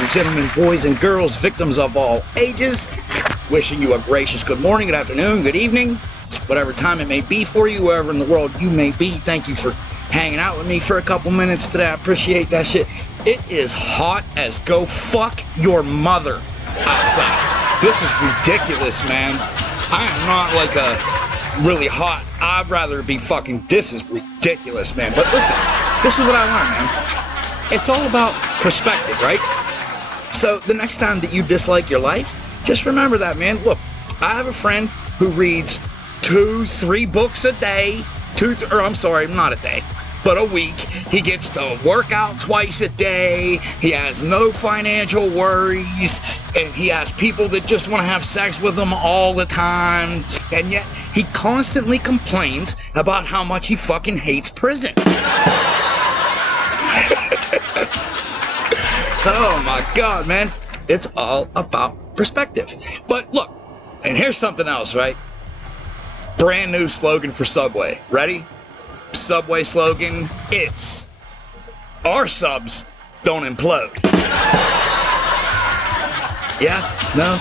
and gentlemen, boys and girls, victims of all ages, wishing you a gracious good morning, good afternoon, good evening, whatever time it may be for you, wherever in the world you may be. Thank you for hanging out with me for a couple minutes today. I appreciate that shit. It is hot as go fuck your mother outside. This is ridiculous, man. I am not like a really hot. I'd rather be fucking, this is ridiculous, man. But listen, this is what I learned, man. It's all about perspective, right? So the next time that you dislike your life, just remember that, man. Look, I have a friend who reads 2-3 books a day. Not a day, but a week. He gets to work out twice a day. He has no financial worries. And he has people that just want to have sex with him all the time. And yet he constantly complains about how much he fucking hates prison. Oh my God, man. It's all about perspective. But look, and here's something else, right? Brand new slogan for Subway. Ready? Subway slogan, it's our subs don't implode. Yeah? No?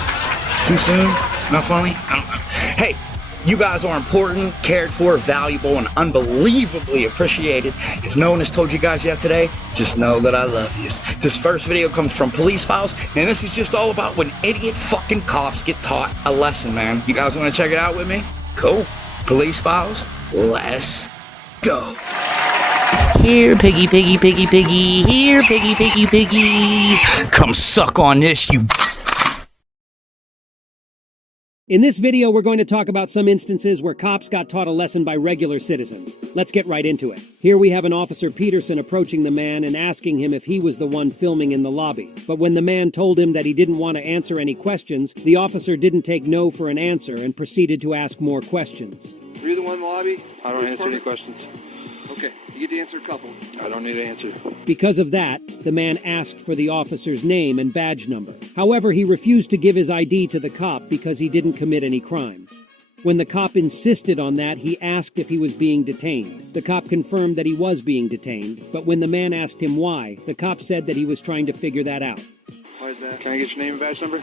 Too soon? Not funny? I don't know. Hey, you guys are important, cared for, valuable, and unbelievably appreciated. If no one has told you guys yet today, just know that I love you. This first video comes from Police Files, and this is just all about when idiot fucking cops get taught a lesson, man. You guys want to check it out with me? Cool. Police Files, let's go. Here, piggy, piggy, piggy, piggy. Here, piggy, piggy, piggy. Come suck on this, you. In this video, we're going to talk about some instances where cops got taught a lesson by regular citizens. Let's get right into it. Here we have an Officer Peterson approaching the man and asking him if he was the one filming in the lobby. But when the man told him that he didn't want to answer any questions, the officer didn't take no for an answer and proceeded to ask more questions. Were you the one in the lobby? I don't answer any questions. Okay, you get to answer a couple. I don't need to answer. Because of that, the man asked for the officer's name and badge number. However, he refused to give his ID to the cop because he didn't commit any crime. When the cop insisted on that, he asked if he was being detained. The cop confirmed that he was being detained, but when the man asked him why, the cop said that he was trying to figure that out. Why is that? Can I get your name and badge number?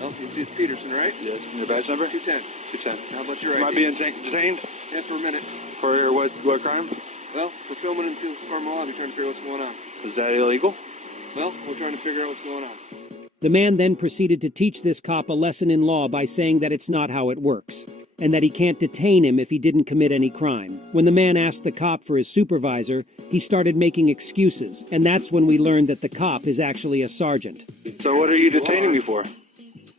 Well, you can see it's Peterson, right? Yes. And your badge number? 210. 210. How about your ID? Am I being detained? Yeah, for a minute. For what crime? Well, we're filming in the police department lobby trying to figure out what's going on. Is that illegal? Well, we're trying to figure out what's going on. The man then proceeded to teach this cop a lesson in law by saying that it's not how it works, and that he can't detain him if he didn't commit any crime. When the man asked the cop for his supervisor, he started making excuses, and that's when we learned that the cop is actually a sergeant. So what are you detaining me for?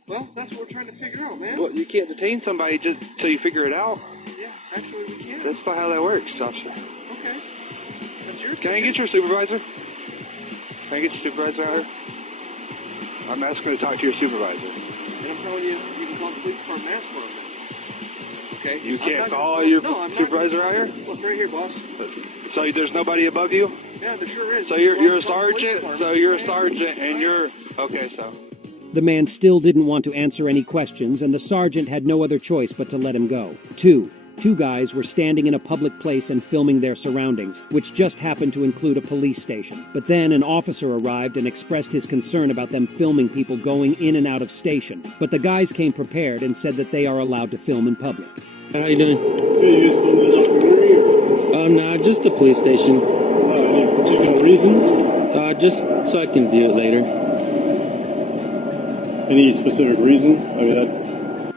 Well, that's what we're trying to figure out, man. Well, you can't detain somebody just till you figure it out. Yeah, actually we can. That's not how that works, officer. Okay. That's your Can I get your supervisor? Can I get your supervisor out here? I'm asking to talk to your supervisor. And I'm telling you, you can call the police department and ask for him. Okay? You can't call your supervisor out here? Look, right here, boss. So there's nobody above you? Yeah, there sure is. So you're a sergeant? So you're a sergeant and you're... Okay, so... The man still didn't want to answer any questions, and the sergeant had no other choice but to let him go. Two guys were standing in a public place and filming their surroundings, which just happened to include a police station. But then an officer arrived and expressed his concern about them filming people going in and out of station. But the guys came prepared and said that they are allowed to film in public. How you doing? Hey, you guys filming this documentary or? Nah, just the police station. Any particular reason? Just so I can view it later. Any specific reason? I mean,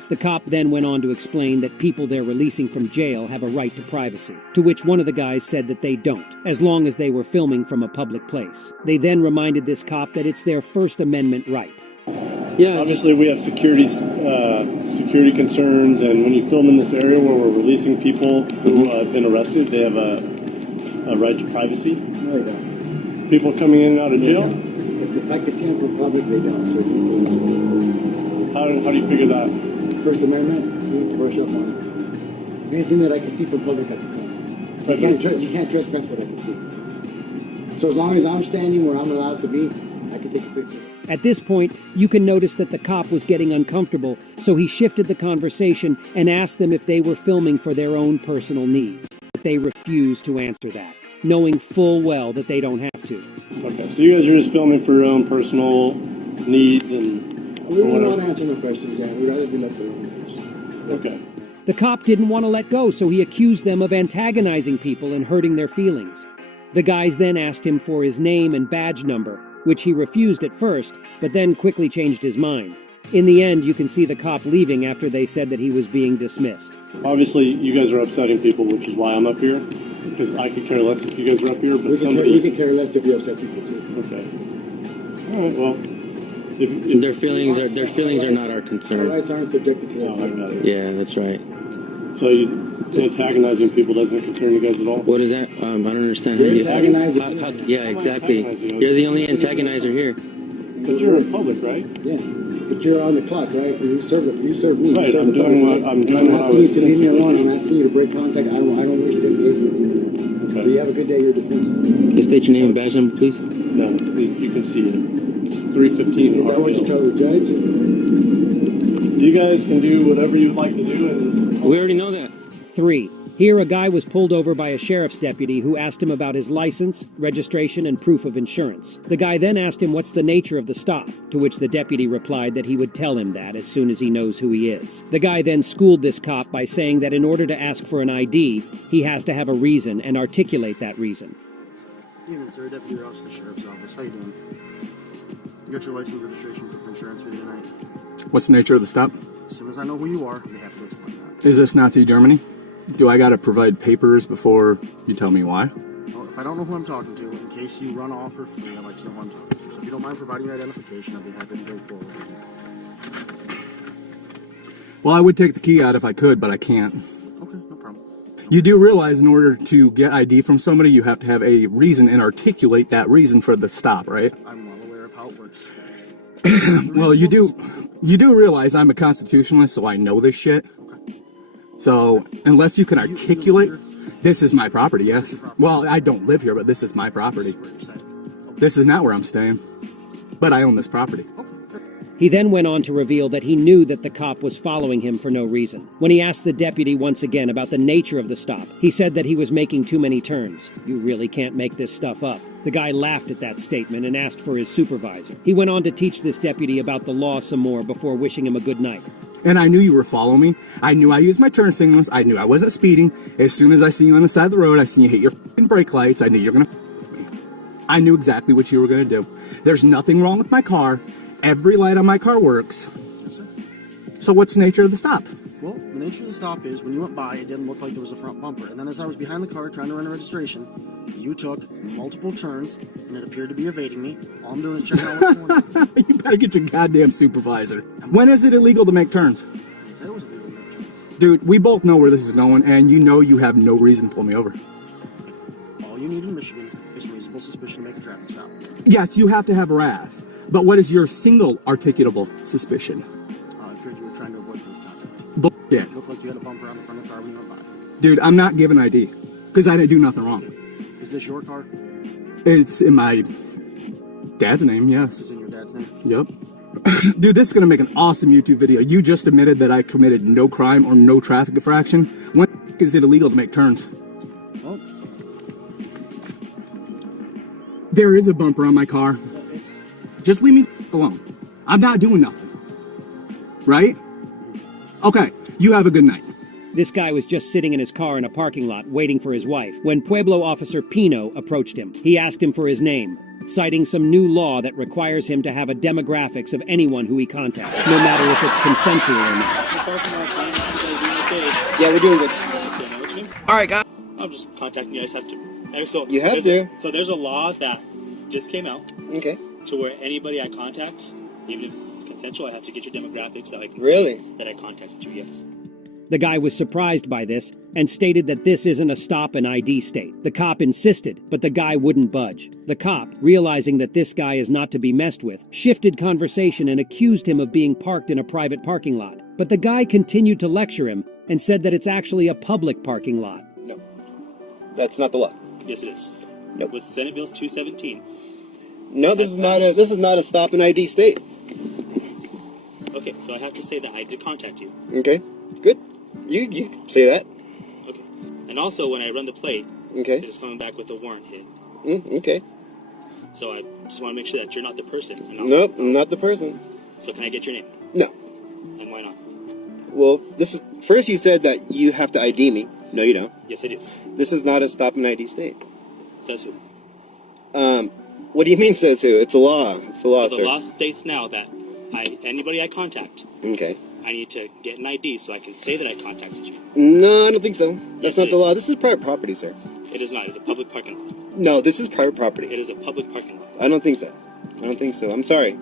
The cop then went on to explain that people they're releasing from jail have a right to privacy, to which one of the guys said that they don't, as long as they were filming from a public place. They then reminded this cop that it's their First Amendment right. Yeah. obviously we have security concerns, and when you film in this area where we're releasing people who have been arrested, they have a right to privacy. No, they don't. People coming in and out of jail? If I could see them for public, they don't. So How do you figure that? First Amendment, you need to brush up on it. Anything that I can see from public, I can film. You can't trespass what I can see. So as long as I'm standing where I'm allowed to be, I can take a picture. At this point, you can notice that the cop was getting uncomfortable, so he shifted the conversation and asked them if they were filming for their own personal needs. But they refused to answer that, knowing full well that they don't have to. Okay, so you guys are just filming for your own personal needs and We don't want to answer no questions, yeah. We'd rather be left alone. Okay. The cop didn't want to let go, so he accused them of antagonizing people and hurting their feelings. The guys then asked him for his name and badge number, which he refused at first, but then quickly changed his mind. In the end, you can see the cop leaving after they said that he was being dismissed. Obviously, you guys are upsetting people, which is why I'm up here. Because I could care less if you guys were up here, but We could care less if you upset people too. Okay. All right. Well, if Their feelings are not our Our concern. rights aren't subjected to their Oh, I got it. Yeah, that's right. So antagonizing people doesn't concern you guys at all? What is that? I don't understand. You're you- antagonizing. yeah, exactly. You're the only antagonizer here. But you're in public, right? Yeah, but you're on the clock, right? You serve me. Right, You serve I'm the doing public, what- I'm right? doing And what I asking you was to leave me sent to alone. do. I'm asking you to break contact. I don't wish to engage with you anymore. Okay. So you have a good day. You're dismissed. Can you state your name and badge number, please? No, you can see it. It's 3:15. Is that what you tell the judge? You guys can do whatever you'd like to do, and We already know that. 3. Here, a guy was pulled over by a sheriff's deputy who asked him about his license, registration, and proof of insurance. The guy then asked him what's the nature of the stop, to which the deputy replied that he would tell him that as soon as he knows who he is. The guy then schooled this cop by saying that in order to ask for an ID, he has to have a reason and articulate that reason. Good evening, sir. Deputy Ross of the Sheriff's Office. How you doing? You got your license, registration, proof of insurance with you tonight? What's the nature of the stop? As soon as I know who you are, we have to explain that. Is this Nazi Germany? Do I gotta provide papers before you tell me why? Well, if I don't know who I'm talking to, in case you run off or flee, I'd like to know who I'm talking to. So if you don't mind providing your identification, I'd be happy to go forward with you. Well, I would take the key out if I could, but I can't. Okay, no problem. You do realize in order to get ID from somebody, you have to have a reason and articulate that reason for the stop, right? I'm well aware of how it works. Well, you do realize I'm a constitutionalist, so I know this shit. So, unless you can articulate, this is my property, yes. Well, I don't live here, but this is my property. This is not where I'm staying, but I own this property. He then went on to reveal that he knew that the cop was following him for no reason. When he asked the deputy once again about the nature of the stop, he said that he was making too many turns. You really can't make this stuff up. The guy laughed at that statement and asked for his supervisor. He went on to teach this deputy about the law some more before wishing him a good night. And I knew you were following me. I knew I used my turn signals. I knew I wasn't speeding. As soon as I see you on the side of the road, I see you hit your f***ing brake lights. I knew you were going to f*** me. I knew exactly what you were going to do. There's nothing wrong with my car. Every light on my car works. Yes, sir. So what's the nature of the stop? Well, the nature of the stop is when you went by, it didn't look like there was a front bumper. And then as I was behind the car trying to run a registration, you took multiple turns and it appeared to be evading me. All I'm doing is checking out what's going on. You better get your goddamn supervisor. When is it illegal to make turns? It was illegal to make turns. Dude, we both know where this is going, and you know you have no reason to pull me over. All you need in Michigan is reasonable suspicion to make a traffic stop. Yes, you have to have RAS. But what is your single articulable suspicion? It appeared you were trying to avoid police contact. Bullshit. It looked like you had a bumper on the front of the car when you went by. Dude, I'm not giving ID. Because I didn't do nothing wrong. Is this your car? It's in my dad's name, Is yes. it in your dad's name? Yep. Dude, this is going to make an awesome YouTube video. You just admitted that I committed no crime or no traffic infraction. When is it illegal to make turns? Well, There is a bumper on my car. it's... Just leave me alone. I'm not doing nothing. Right? Okay, you have a good night. This guy was just sitting in his car in a parking lot waiting for his wife when Pueblo officer Pino approached him. He asked him for his name, citing some new law that requires him to have a demographics of anyone who he contacts, no matter if it's consensual or not. Yeah, we're doing good. All right, guys. I'm just contacting you guys. Have to. So You have there's to. So there's a law that just came out Okay. to where anybody I contact, even if it's consensual, I have to get your demographics that I can Really? say that I contacted you. Yes. The guy was surprised by this and stated that this isn't a stop and ID state. The cop insisted, but the guy wouldn't budge. The cop, realizing that this guy is not to be messed with, shifted conversation and accused him of being parked in a private parking lot. But the guy continued to lecture him and said that it's actually a public parking lot. No. That's not the law. Yes, it is. Nope. With Senate Bills 217. No, this is not a stop and ID state. Okay, so I have to say that I did contact you. Okay. Good. You say that. Okay. And also, when I run the plate, Okay. it is coming back with a warrant hit. Okay. So I just want to make sure that you're not the person. And Nope, I'm not the person. So can I get your name? No. And why not? Well, this is first you said that you have to ID me. No, you don't. Yes, I do. This is not a stop and ID state. Says who? What do you mean says who? It's the law. It's the law, So sir. the law states now that anybody I contact, Okay. I need to get an ID so I can say that I contacted you. No, I don't think so. That's Yes, not it the is. law. This is private property, sir. It is not. It's a public parking lot. No, this is private property. It is a public parking lot. I don't think so. I don't think so. I'm sorry.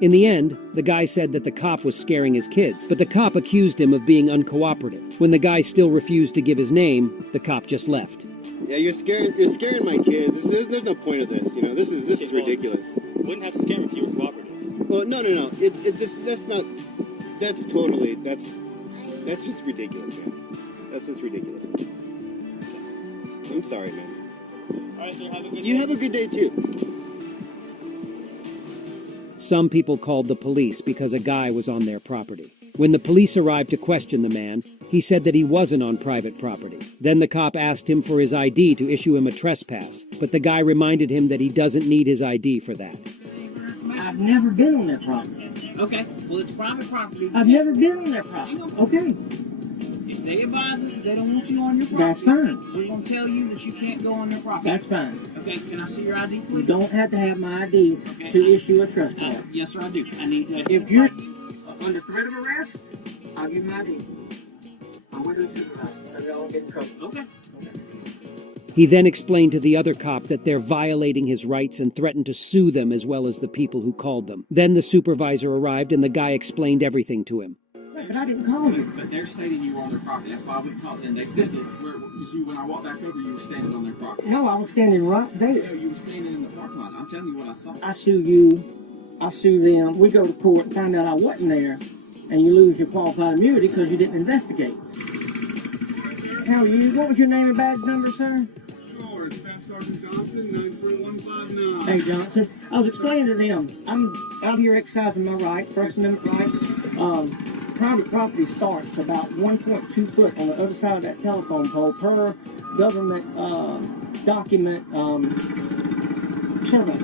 In the end, the guy said that the cop was scaring his kids, but the cop accused him of being uncooperative. When the guy still refused to give his name, the cop just left. Yeah, you're scaring my kids. There's no point of this. You know, this is ridiculous. Wouldn't have to scare me if you were cooperative. Well, no. That's just ridiculous, man. That's just ridiculous. I'm sorry, man. All right, sir, have a good day. You have a good day, too. Some people called the police because a guy was on their property. When the police arrived to question the man, he said that he wasn't on private property. Then the cop asked him for his ID to issue him a trespass, but the guy reminded him that he doesn't need his ID for that. I've never been on their property. Okay, well, it's private property. I've never been on their property. Okay. If they advise us that they don't want you on your property, That's fine. we're going to tell you that you can't go on their property. That's fine. Okay, can I see your ID, You please? don't have to have my ID to issue a trespass. Yes, sir, I do. I need to. If you're under threat of arrest, I'll give my ID. I'm with the supervisor. I don't get in trouble. Okay. He then explained to the other cop that they're violating his rights and threatened to sue them as well as the people who called them. Then the supervisor arrived and the guy explained everything to him. But I didn't call you. But they're stating you were on their property. That's why we talked to them. They said that when I walked back over, you were standing on their property. No, I was standing right there. Yeah, you were standing in the parking lot. I'm telling you what I saw. I sue you. I sue them. We go to court and find out I wasn't there, and you lose your qualified immunity because you didn't investigate. How are you? What was your name and badge number, sir? Sure, it's Staff Sergeant Johnson, 93159. Hey, Johnson. I was explaining to them, I'm out here exercising my right, First Amendment right. Private property starts about 1.2 foot on the other side of that telephone pole per government document survey.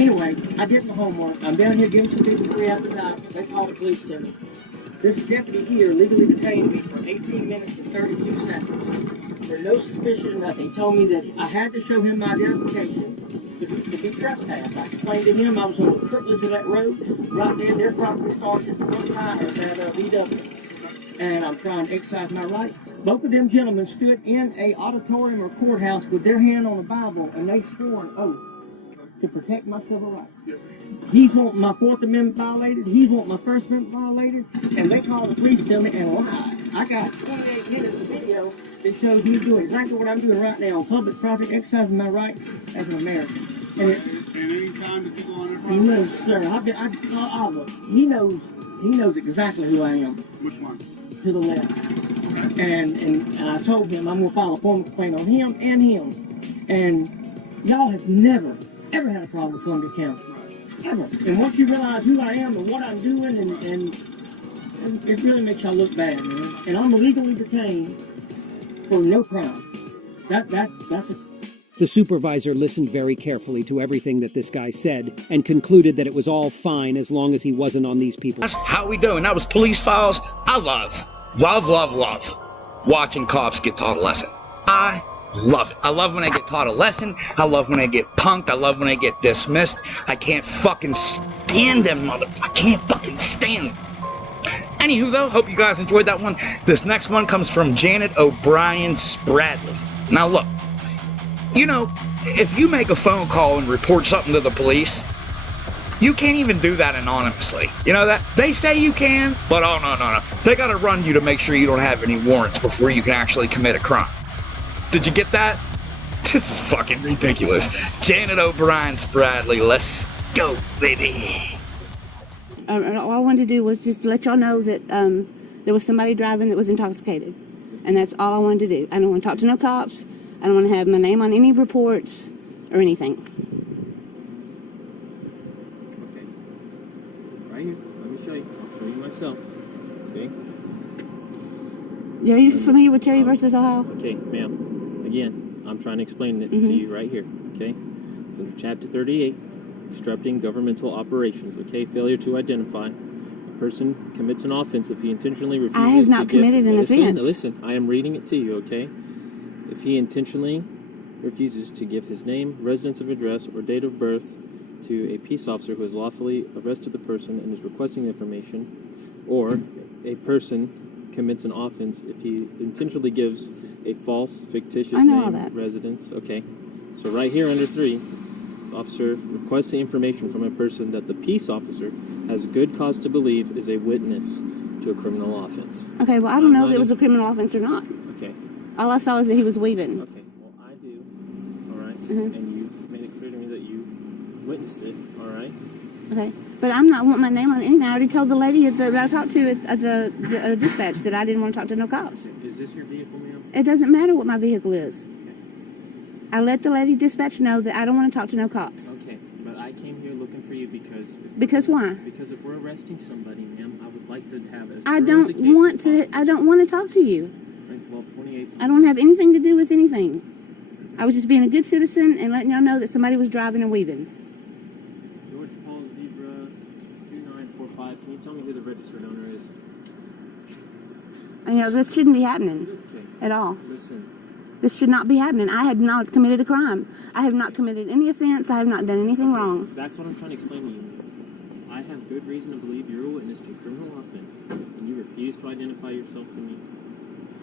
Anyway, I did my homework. I'm down here getting some people free after that. They called the police to me. This deputy here legally detained me for 18 minutes and 32 seconds. For no suspicion of nothing. He told me that I had to show him my identification to be trespassed. I explained to him I was on the triplets of that road. Right there, their property starts at the front tire of that VW. And I'm trying to exercise my rights. Both of them gentlemen stood in a auditorium or courthouse with their hand on a Bible, and they swore an oath to protect my civil rights. He's wanting my Fourth Amendment violated, he's wanting my First Amendment violated, and they called the police to me and lied. I got 28 minutes of video that shows me doing exactly what I'm doing right now on public property, exercising my right as an American. And any time that you go on their property? No, sir. I'll look. He knows exactly who I am. Which one? To the left. And I told him I'm going to file a formal complaint on him and him. And y'all have never, ever had a problem with Columbia County. Ever. And once you realize who I am and what I'm doing, and it really makes y'all look bad, man. And I'm illegally detained for no crime. That's a... The supervisor listened very carefully to everything that this guy said and concluded that it was all fine as long as he wasn't on these people. That's how we doing. That was Police Files. I love watching cops get taught a lesson. I love it. I love when I get taught a lesson. I love when I get punked. I love when I get dismissed. I can't fucking stand them, I can't fucking stand them. Anywho, though, hope you guys enjoyed that one. This next one comes from Janet O'Brien Spradley. Now, look. You know, if you make a phone call and report something to the police, you can't even do that anonymously. You know that? They say you can, but oh, no. They gotta run you to make sure you don't have any warrants before you can actually commit a crime. Did you get that? This is fucking ridiculous. Janet O'Brien Spradley, let's go, baby. All I wanted to do was just to let y'all know that there was somebody driving that was intoxicated. And that's all I wanted to do. I don't want to talk to no cops. I don't want to have my name on any reports or anything. Okay. Right here. Let me show you. I'll show you myself. Okay? Are you familiar with Terry versus Ohio? Okay, ma'am. Again, I'm trying to explain it to you right here. Okay? It's under Chapter 38, obstructing governmental operations. Okay, failure to identify. A person commits an offense if he intentionally refuses I have not committed an offense. Listen, I am reading it to you, okay? If he intentionally refuses to give his name, residence of address, or date of birth to a peace officer who has lawfully arrested the person and is requesting the information, or a person commits an offense if he intentionally gives a false, fictitious name, residence. Okay, so right here under 3, the officer requests the information from a person that the peace officer has good cause to believe is a witness to a criminal offense. Okay, well, I don't know if it was a criminal offense or not. Okay. All I saw was that he was weaving. Okay, well, I do. All right. And you made it clear to me that you witnessed it. All right. Okay, but I'm not wanting my name on anything. I already told the lady that I talked to at the dispatch that I didn't want to talk to no cops. Is this your vehicle, ma'am? It doesn't matter what my vehicle is. I let the lady dispatch know that I don't want to talk to no cops. Okay, but I came here looking for you because... Because why? Because if we're arresting somebody, ma'am, I would like to have as I don't want to talk to you. Rank 1228. I don't have anything to do with anything. I was just being a good citizen and letting y'all know that somebody was driving and weaving. George Paul Zebra 2945. Can you tell me who the registered owner is? And, this shouldn't be happening at all. Listen. This should not be happening. I had not committed a crime. I have not committed any offense. I have not done anything wrong. That's what I'm trying to explain to you. I have good reason to believe you're a witness to a criminal offense, and you refuse to identify yourself to me.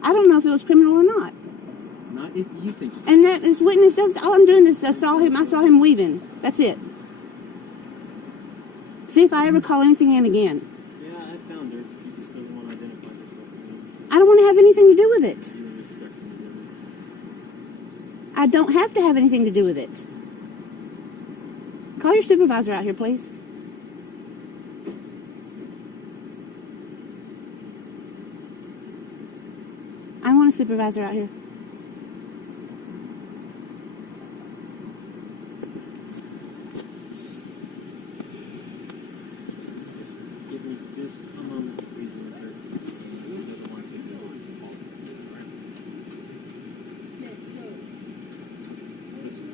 I don't know if it was criminal or not. Not if you think it's... And that is witness. That's all I'm doing is I saw him weaving. That's it. See if I ever call anything in again. Yeah, I found her. She just doesn't want to identify herself to me. I don't want to have anything to do with it. I don't have to have anything to do with it. Call your supervisor out here, please. I want a supervisor out here. Give me just a moment to reason with her. She doesn't want to take the word. Listen.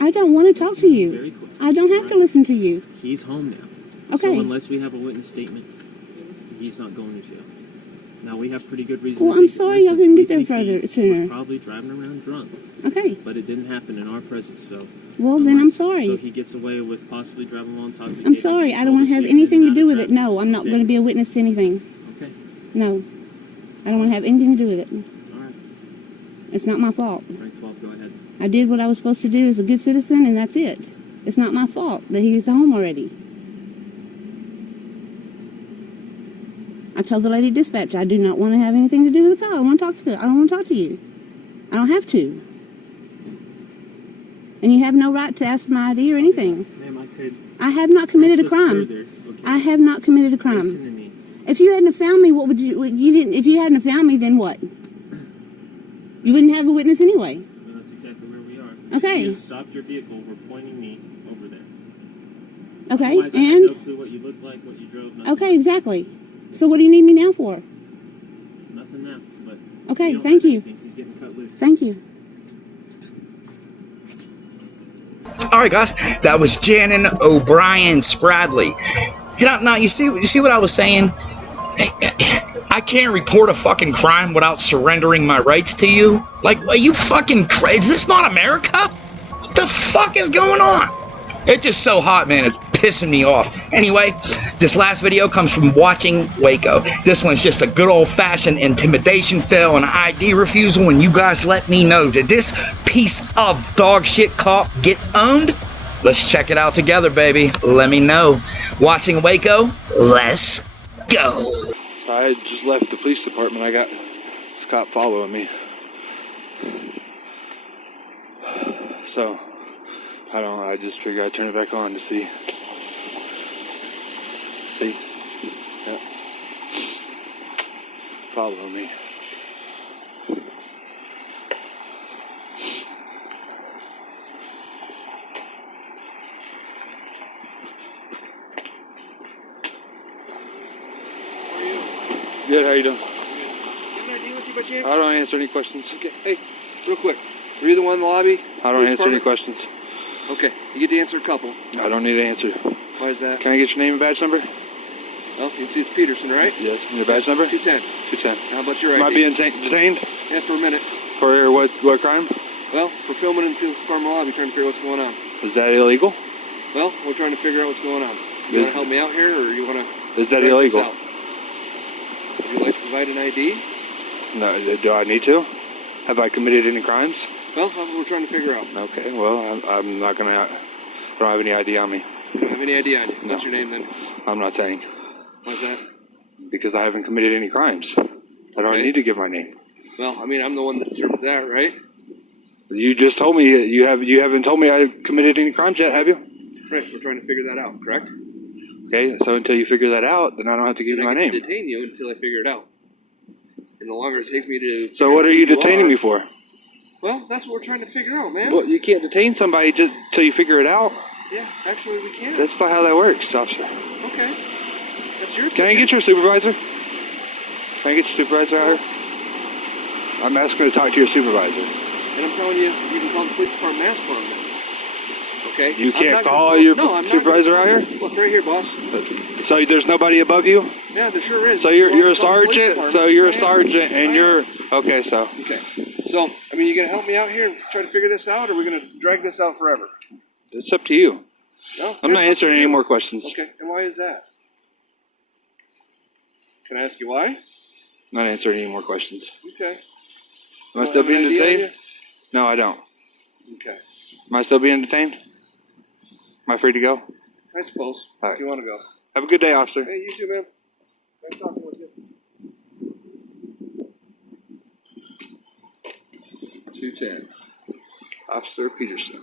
I don't want to talk to you. Very quick. I don't have to listen to you. He's home now. Okay. So unless we have a witness statement, he's not going to jail. Now we have pretty good reason. Well, I'm sorry I couldn't get there further sooner. Was probably driving around drunk. Okay. But it didn't happen in our presence, so. Well, then I'm sorry. So he gets away with possibly driving while intoxicated. I'm sorry. I don't want to have anything to do with it. No, I'm not going to be a witness to anything. Okay. No. I don't want to have anything to do with it. All right. It's not my fault. Rank 12, go ahead. I did what I was supposed to do as a good citizen, and that's it. It's not my fault that he's home already. I told the lady dispatch I do not want to have anything to do with the call. I want to talk to her. I don't want to talk to you. I don't have to. And you have no right to ask for my ID or anything. Ma'am, I could... I have not committed a crime. Okay. I have not committed a crime. Listen to me. If you hadn't found me, what would you didn't? If you hadn't found me, then what? You wouldn't have a witness anyway. Well, that's exactly where we are. Okay. You stopped your vehicle. We're pointing me over there. Okay, Otherwise, I had and no clue what you looked like, what you drove. Nothing. okay, exactly. So what do you need me now for? Nothing now. But okay, thank you. He's getting cut loose. Thank you. All right, guys, that was Janin O'Brien Spradley. Now you see what I was saying? I can't report a fucking crime without surrendering my rights to you. Like, are you fucking crazy? Is this not America? What the fuck is going on? It's just so hot, man. It's pissing me off. Anyway, this last video comes from Watching Waco. This one's just a good old-fashioned intimidation fail and ID refusal, and you guys let me know. Did this piece of dog shit cop get owned? Let's check it out together, baby. Let me know. Watching Waco, let's go. So I had just left the police department. I got this cop following me. So, I don't know. I just figured I'd turn it back on to see. See? Yep. Follow me. Good, how you doing? I don't answer any questions. Okay. Hey, real quick. Were you the one in the lobby? I don't answer any questions. Okay, you get to answer a couple. I don't need to answer. Why is that? Can I get your name and badge number? Well, you can see it's Peterson, right? Yes. Your badge number? 210. 210. How about your ID? Am I being detained? Yeah, for a minute. For what crime? Well, for filming in the police department lobby, trying to figure out what's going on. Is that illegal? Well, we're trying to figure out what's going on. You want to help me out here, or you want to? Is that illegal? Would you like to provide an ID? No. Do I need to? Have I committed any crimes? Well, that's what we're trying to figure out. Okay. Well, I'm not gonna. I don't have any ID on me. You don't have any ID on you. No. What's your name then? I'm not saying. Why's that? Because I haven't committed any crimes. I don't need to give my name. Well, I mean, I'm the one that determines that, right? You just told me you haven't told me I committed any crimes yet, have you? Right. We're trying to figure that out, correct? Okay. So until you figure that out, then I don't have to give you my name. I can detain you until I figure it out. And the longer it takes me to. So what are you detaining me for? Well, that's what we're trying to figure out, man. Well, you can't detain somebody just till you figure it out. Yeah, actually, we can. That's not how that works, officer. Okay. That's your. Can I get your supervisor? Can I get your supervisor out here? I'm asking to talk to your supervisor. And I'm telling you, you can call the police department and ask for him. Okay. You can't call your supervisor out here? Look right here, boss. So there's nobody above you? Yeah, there sure is. So you're a sergeant. So you're a sergeant, and you're okay. So. Okay. So, I mean, you gonna help me out here and try to figure this out, or are we gonna drag this out forever? It's up to you. No, I'm not answering any more questions. Okay. And why is that? Can I ask you why? Not answering any more questions. Okay. Am I still being detained? No, I don't. Okay. Am I still being detained? Am I free to go? I suppose. All right. If you want to go. Have a good day, officer. Hey, you too, man. Nice talking with you. 210. Officer Peterson.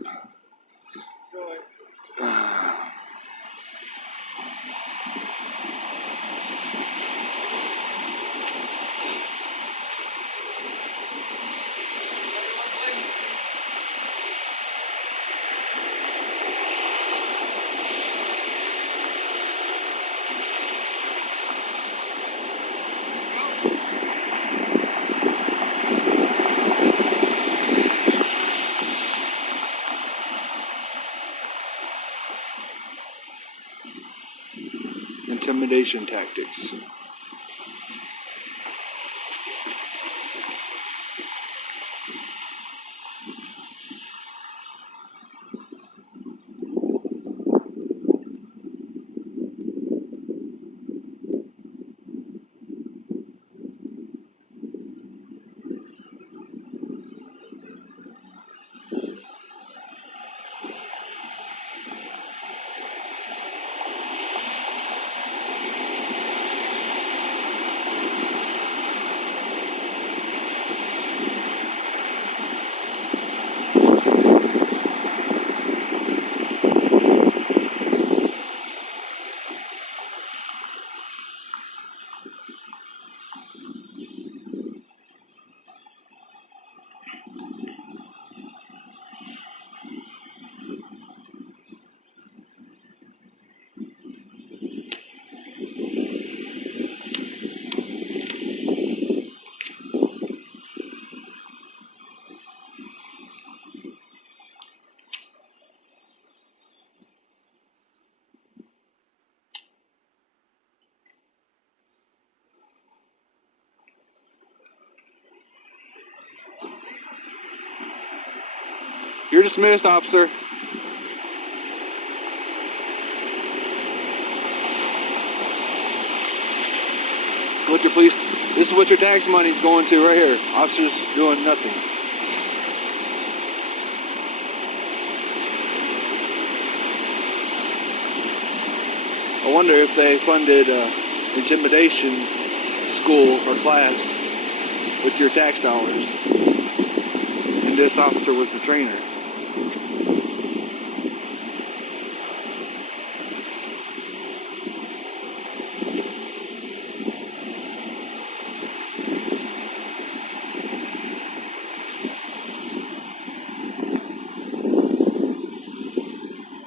Intimidation tactics. You're dismissed, officer. This is what your tax money's going to right here. Officers doing nothing. I wonder if they funded intimidation school or class with your tax dollars. And this officer was the trainer.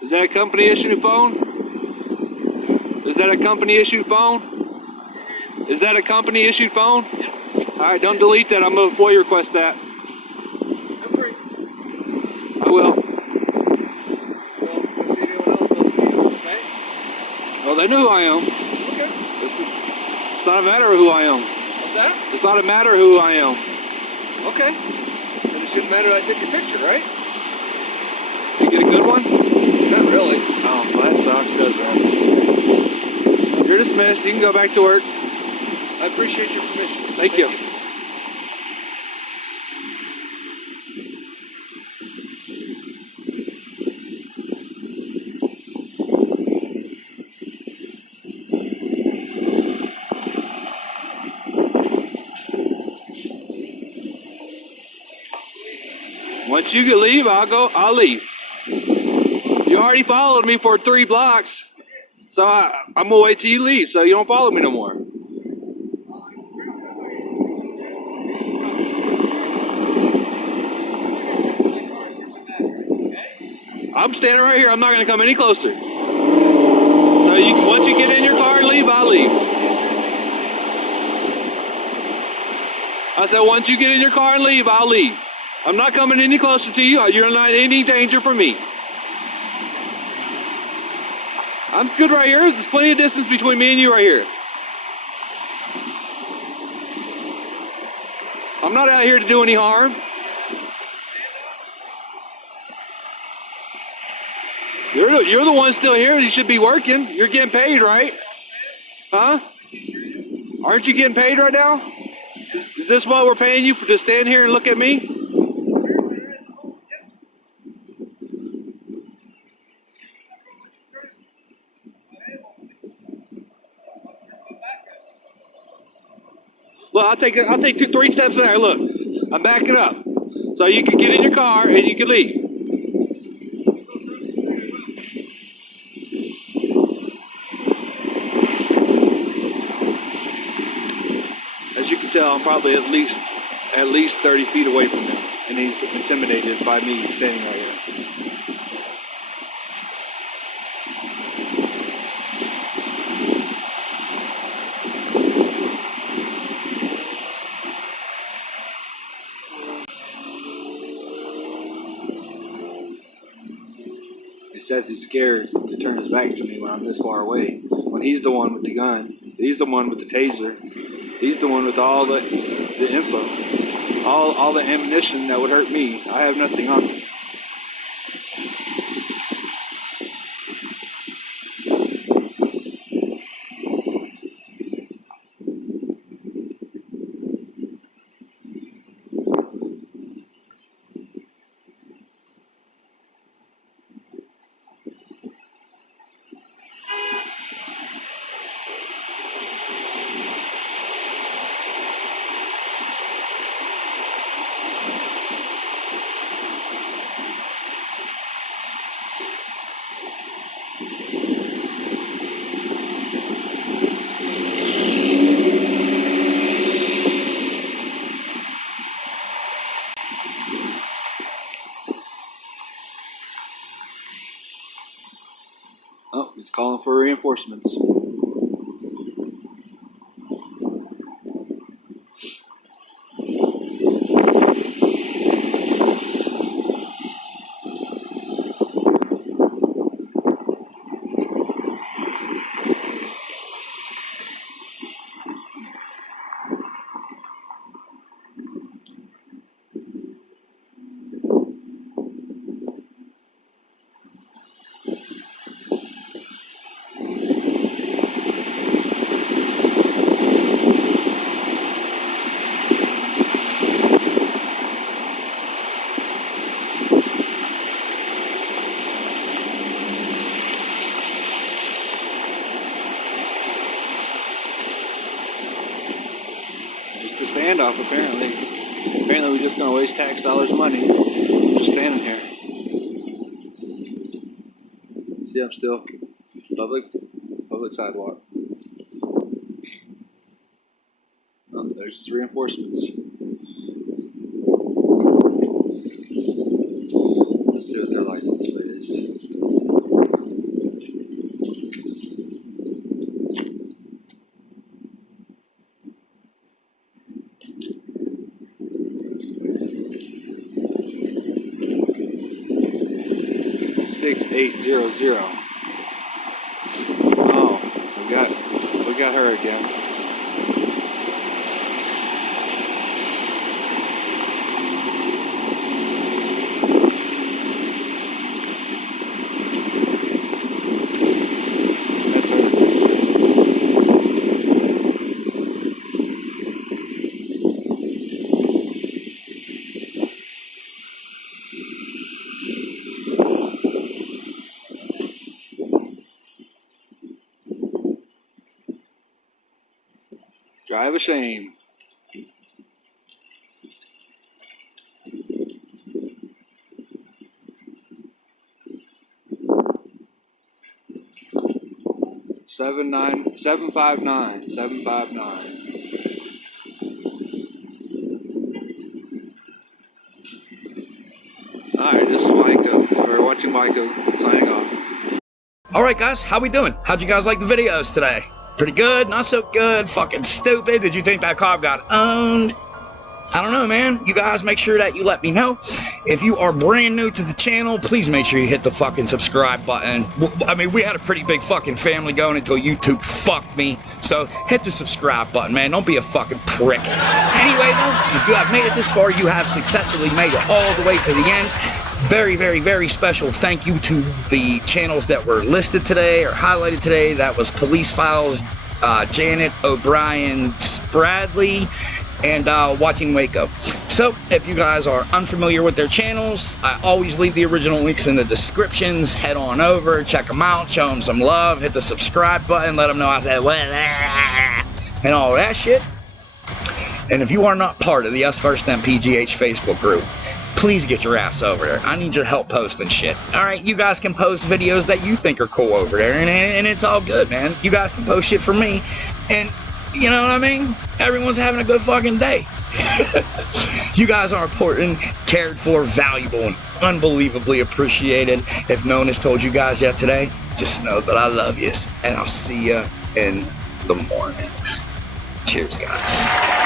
Is that a company issued phone? Is that a company issued phone? Is that a company issued phone? Alright, don't delete that. I'm going to FOIA request that. I will. Well, they know who I am. Okay. It's not a matter of who I am. What's that? It's not a matter of who I am. Okay. Then it shouldn't matter that I take your picture, right? Did you get a good one? Not really. Oh, well, that sucks, does that? You're dismissed. You can go back to work. I appreciate your permission. Thank you. Once you can leave, I'll leave. You already followed me for 3 blocks, so I'm gonna wait till you leave so you don't follow me no more. I'm standing right here. I'm not gonna come any closer. So once you get in your car and leave, I'll leave. I said once you get in your car and leave, I'll leave. I'm not coming any closer to you. You're not in any danger for me. I'm good right here. There's plenty of distance between me and you right here. I'm not out here to do any harm. You're the one still here. You should be working. You're getting paid, right? Huh? Aren't you getting paid right now? Is this what we're paying you for, to stand here and look at me? Look, I'll take 2-3 steps there. Look, I'm backing up. So you can get in your car and you can leave. As you can tell, I'm probably at least 30 feet away from him, and he's intimidated by me standing right here. He says he's scared to turn his back to me when I'm this far away. When he's the one with the gun, he's the one with the taser, he's the one with all the info, all the ammunition that would hurt me. I have nothing on me. Oh, he's calling for reinforcements. Standoff, apparently. Apparently we're just going to waste tax dollars' money just standing here. See, I'm still public sidewalk. Oh, there's reinforcements. Let's see what their license plate is. $6800. Oh. we got her again. That's her. Drive a shame. Seven 759. Alright, this is Micah. We're watching Micah signing off. Alright guys, how we doing? How'd you guys like the videos today? Pretty good? Not so good? Fucking stupid? Did you think that cop got owned? I don't know, man. You guys make sure that you let me know. If you are brand new to the channel, please make sure you hit the fucking subscribe button. I mean, we had a pretty big fucking family going until YouTube fucked me. So hit the subscribe button, man. Don't be a fucking prick. Anyway, though, if you have made it this far, you have successfully made it all the way to the end. Very, very, very special thank you to the channels that were listed today or highlighted today. That was Police Files, Janet O'Brien, Bradley, and Watching Waco. So if you guys are unfamiliar with their channels, I always leave the original links in the descriptions. Head on over, check them out, show them some love, hit the subscribe button, let them know I said what and all that shit. And if you are not part of the USVSTHEMPGH Facebook group, please get your ass over there. I need your help posting shit. Alright, you guys can post videos that you think are cool over there, and it's all good, man. You guys can post shit for me, and you know what I mean? Everyone's having a good fucking day. You guys are important, cared for, valuable, and unbelievably appreciated. If no one has told you guys yet today, just know that I love you, and I'll see you in the morning. Cheers, guys.